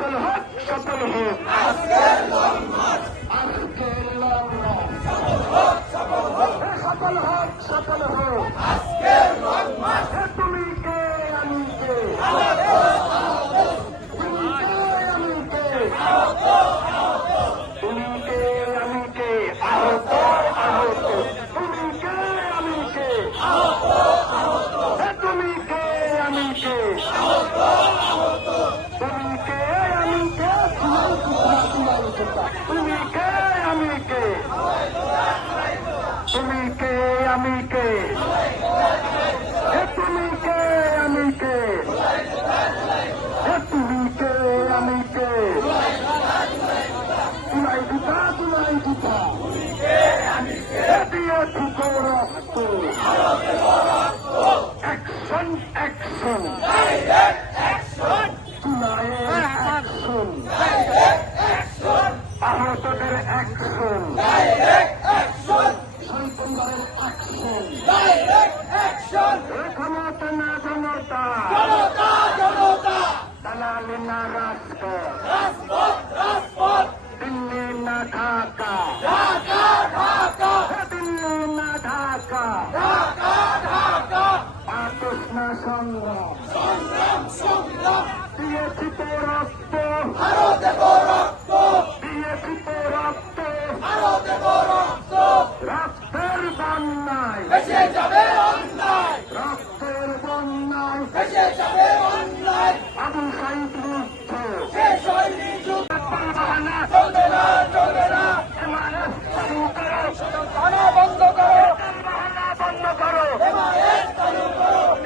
সফল হোক সফল হোক আজকের লং মার্চ আজকের লং মার্চ সফল হোক সফল হোক সফল হোক আজকের লং মার্চ তুমি কে আমি কে তুমি কে আমি কে তুমি কে আমি কে আহত আহত তুমি কে আমি কে তুমি কে আমি কে তুমি কে আমি কে তুমি কে আমি কে তুমি কে আমি কে তুমি কে আমি কে তুমি কে আমি কে তুলাই দিতা তুলাই দিতা দিয়েছি তো রক্ত অ্যাকশন অ্যাকশন তুলায়ের অ্যাকশন আহতদের অ্যাকশন সন্তানদের অ্যাকশন ক্ষমতা না জনতা দালালি না রাজপথ দিল্লি না ঢাকা দিল্লি না ঢাকা আপোষ না সংগ্রাম দিয়েছি তো রক্ত দিয়েছি তো রক্ত রক্তের বন্যায় রক্তের বন্যায় আবু সাইদ মুক্ত বন্ধ করো বন্ধ করো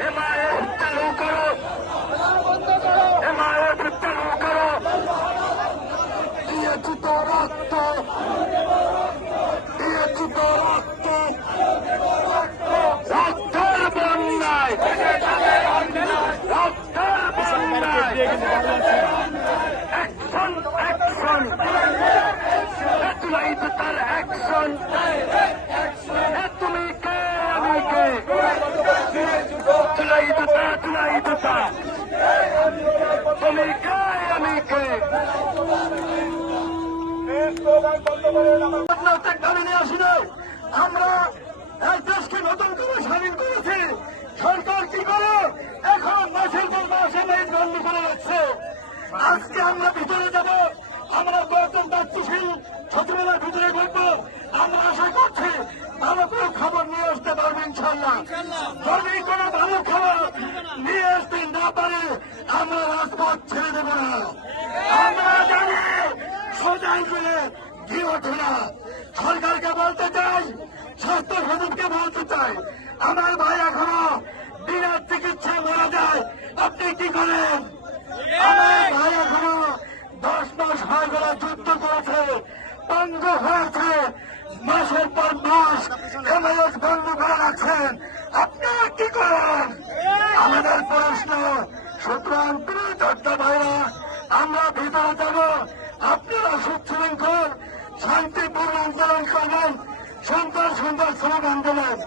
এমআইএস চালু করো এমআইএস চালু করো দিয়েছি তো রক্ত দিয়েছি তো রক্ত রক্তের বন্যায় রক্তের বন্যায় অ্যাকশন অ্যাকশন তুলাই তার অ্যাকশন তুমি কে আমি কে তুলাই দিতা তুমি কে আমি কে দাবি নিয়ে আসি নাই আমরা এই দেশকে নতুন করে স্বাধীন করেছি সরকার কি করে এখন মাসের পর মাসে মেয়ে বন্ধ করে যাচ্ছে আজকে আমরা ভিতরে যাব আমরা কয়েকজন দায়িত্বশীল সচিবালয়ের ভিতরে ঢুকবো আমরা আশা করছি ভালো কোনো খবর নিয়ে আসতে পারবো ইনশাল্লাহ যদি কোনো ভালো খবর নিয়ে আসতে না পারে আমরা রাজপথ ছেড়ে দেব না আমরা জানি সোজাই করে কি ওঠে না সরকারকে বলতে চাই স্বাস্থ্য সচিবকে বলতে চাই আমার ভাই এখনো বিনা চিকিৎসা মারা যায় আপনি কি করেন আমার ভাই এখনো 10 মাস হয়ে গেল যুদ্ধ করেছে বন্ধ হয়েছে মাসের পর মাস এমআইএস বন্ধ করে রাখছেন আপনারা কি করেন আমাদের প্রশ্ন সুতরাং তুমি যোদ্ধা ভাইরা আমরা ভিতরে যাব আপনারা সুশৃঙ্খল শান্তিপূর্ণ আন্দোলন করবেন সুন্দর সুন্দর স্লোগান দেবেন